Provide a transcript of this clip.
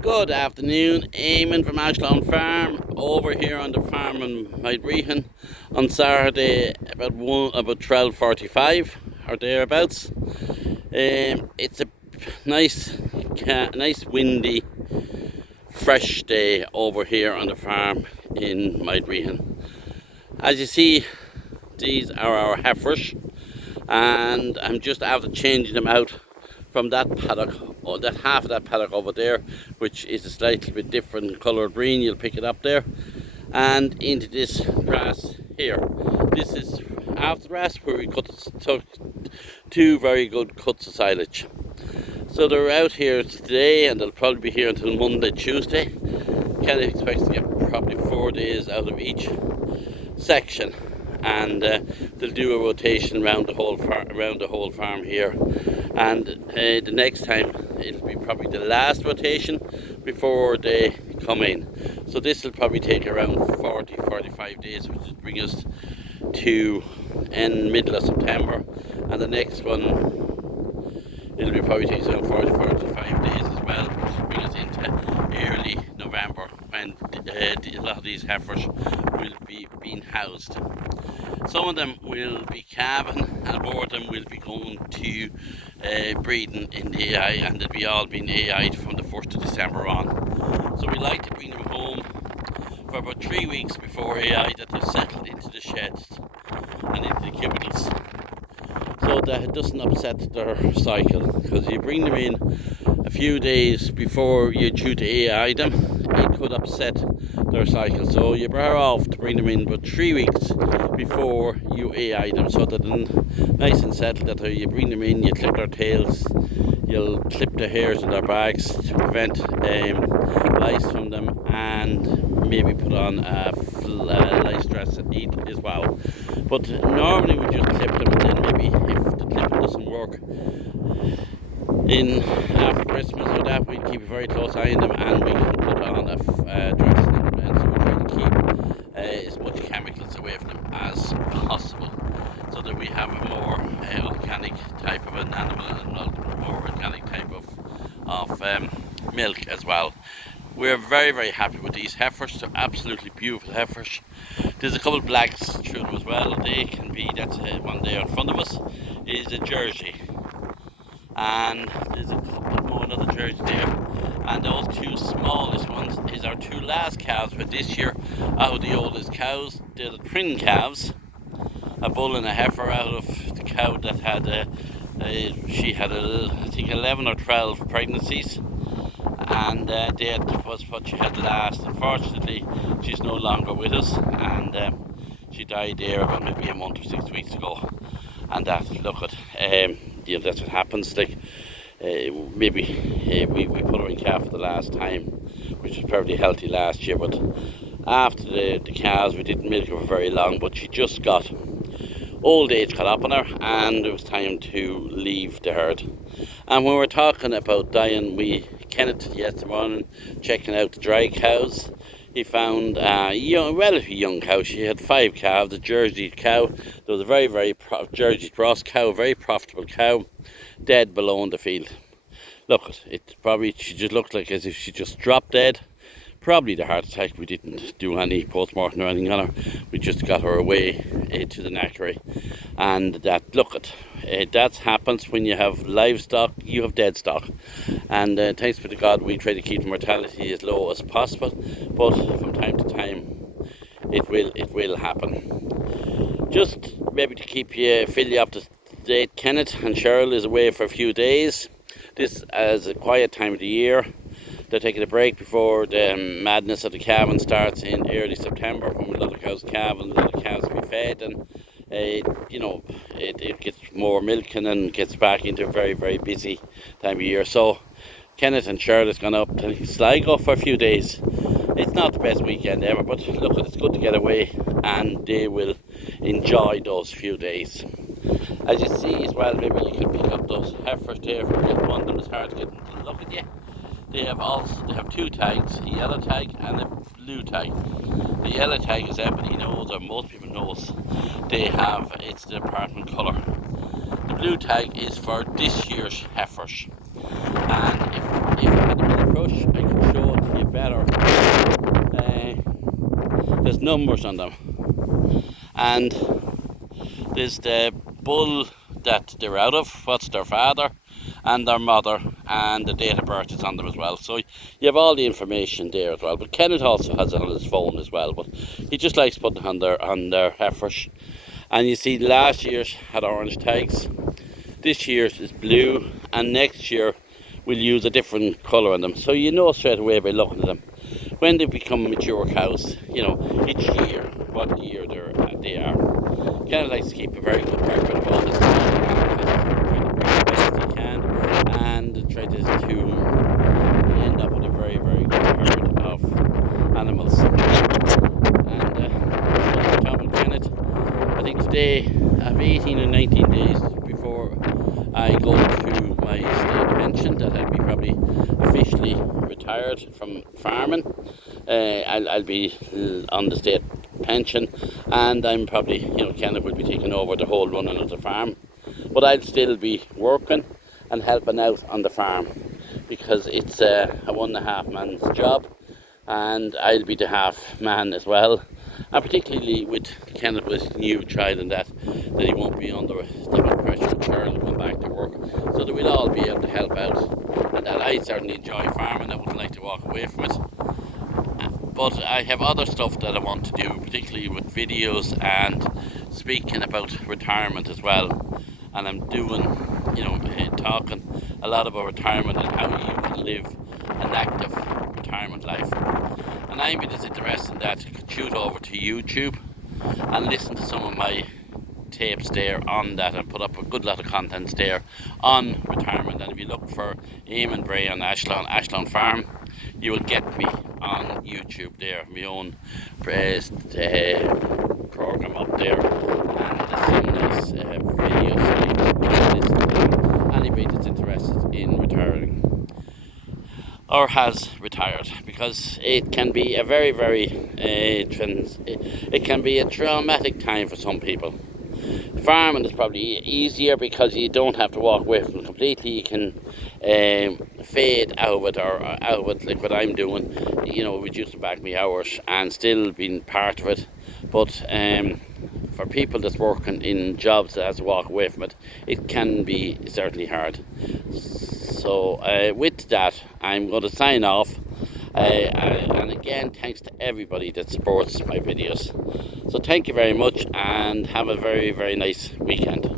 Good afternoon, Eamon from Ashlawn Farm over here on the farm in Mydrehan on Saturday about 12:45 or thereabouts. It's a nice, nice windy, fresh day over here on the farm in Mydrehan. As you see, these are our heifers, and I'm just after changing them out from that paddock, or that half of that paddock over there, which is a slightly bit different colour green. You'll pick it up there, and into this grass here. This is after grass where we took two very good cuts of silage. So they're out here today, and they'll probably be here until Monday, Tuesday. Can expect to get probably 4 days out of each section, and they'll do a rotation around the whole farm here. And the next time it'll be probably the last rotation before they come in. So this will probably take around 45 days, which will bring us to end middle of September, and the next one it'll be probably takes around 45 days as well, which will bring us into early November, when a lot of these heifers will be being housed. Some of them will be calving, and more of them will be going to breeding in the AI, and they'll be all being AI'd from the 1st of December on. So we like to bring them home for about 3 weeks before AI, that they're settled into the sheds and into the cubicles, so that it doesn't upset their cycle. Because you bring them in a few days before you're due to AI them, it could upset their cycle. So you're better off to bring them in about 3 weeks before you AI them, so that they're nice and settled. That you bring them in, you clip their tails, you'll clip the hairs in their backs to prevent lice from them, and maybe put on a lice dress and eat as well. But normally we just clip them, and then maybe if the clipping doesn't work in after Christmas or that, we keep a very close eye on them, and we can put on a dressing on them. And so we try to keep as much chemicals away from them as possible, so that we have a more organic type of an animal, and a more organic type of milk as well. We're very, very happy with these heifers. They're absolutely beautiful heifers. There's a couple of blacks through them as well. They can be, that's one there in front of us is a Jersey, and there's a couple more, another Jersey there, and those two smallest ones is our two last calves for this year out of the oldest cows. They're the twin calves, a bull and a heifer, out of the cow that had she had I think 11 or 12 pregnancies, and that was what she had last. Unfortunately, she's no longer with us, and she died there about maybe a month or 6 weeks ago. And that, look at, that's what happens. Like maybe we put her in calf for the last time, which was perfectly healthy last year. But after the calves, we didn't milk her for very long. But she just got old age caught up on her, and it was time to leave the herd. And when we're talking about dying, Kenneth yesterday morning checking out the dry cows, he found a relatively young cow. She had 5 calves, a Jersey cow. There was a very Jersey cross cow, very profitable cow, dead below in the field. Look, she just looked like as if she just dropped dead. Probably the heart attack. We didn't do any post-mortem or anything on her. We just got her away to the knackery. And that happens when you have livestock, you have dead stock. And thanks be to God, we try to keep the mortality as low as possible. But from time to time, it will happen. Just maybe to fill you up to date, Kenneth and Cheryl is away for a few days. This is a quiet time of the year. They're taking a break before the madness of the calving starts in early September, when a lot of cows calve and a lot of cows will be fed, and it gets more milk, and then gets back into a very busy time of year. So Kenneth and Cheryl has gone up to Sligo for a few days. It's not the best weekend ever, but look, it's good to get away, and they will enjoy those few days. As you see as well, maybe you can pick up those heifers there. One of them is hard to get them to look at you. They have 2 tags, a yellow tag and a blue tag. The yellow tag is everybody knows, or most people knows. It's the department colour. The blue tag is for this year's heifers. And if I had a bit of crush, I could There's numbers on them, and there's the bull that they're out of, what's their father and their mother, and the date of birth is on them as well. So you have all the information there as well. But Kenneth also has it on his phone as well, but he just likes putting it on their heifers. And you see, last year's had orange tags, this year's is blue, and next year we'll use a different colour on them. So you know straight away by looking at them when they become mature cows, you know, each year what year they are. Kenneth likes to keep a very good record of all this, best he can, and try to end up with a very, very good herd of animals. And Tom and Kenneth, I think today I have 18 and 19 days before I go to my state pension, that I'll be probably officially retired from farming. I'll be on the state pension, and I'm probably, Kenneth will be taking over the whole running of the farm, but I'll still be working and helping out on the farm, because it's a 1.5 man's job, and I'll be the half man as well. And particularly with Kenneth with his new child and that he won't be under the pressure of Charles to come back to work, so that we'll all be able to help out, and that I certainly enjoy farming. I wouldn't like to walk away from it. But I have other stuff that I want to do, particularly with videos and speaking about retirement as well. And I'm doing, talking a lot about retirement and how you can live an active retirement life. And I'm just interested in that. You can shoot over to YouTube and listen to some of my tapes there on that, and put up a good lot of contents there on retirement. And if you look for Eamon Bray on Ashdown Farm, you will get me on YouTube there, my own program up there, and there's some nice videos. Anybody that's interested in retiring or has retired, because it can be a very, very it can be a traumatic time for some people. Farming is probably easier because you don't have to walk away from it completely. You can fade out of it, or out of it, like what I'm doing, reducing back my hours and still being part of it. But for people that's working in jobs that has to walk away from it, it can be certainly hard. So with that, I'm going to sign off. And again, thanks to everybody that supports my videos. So thank you very much, and have a very, very nice weekend.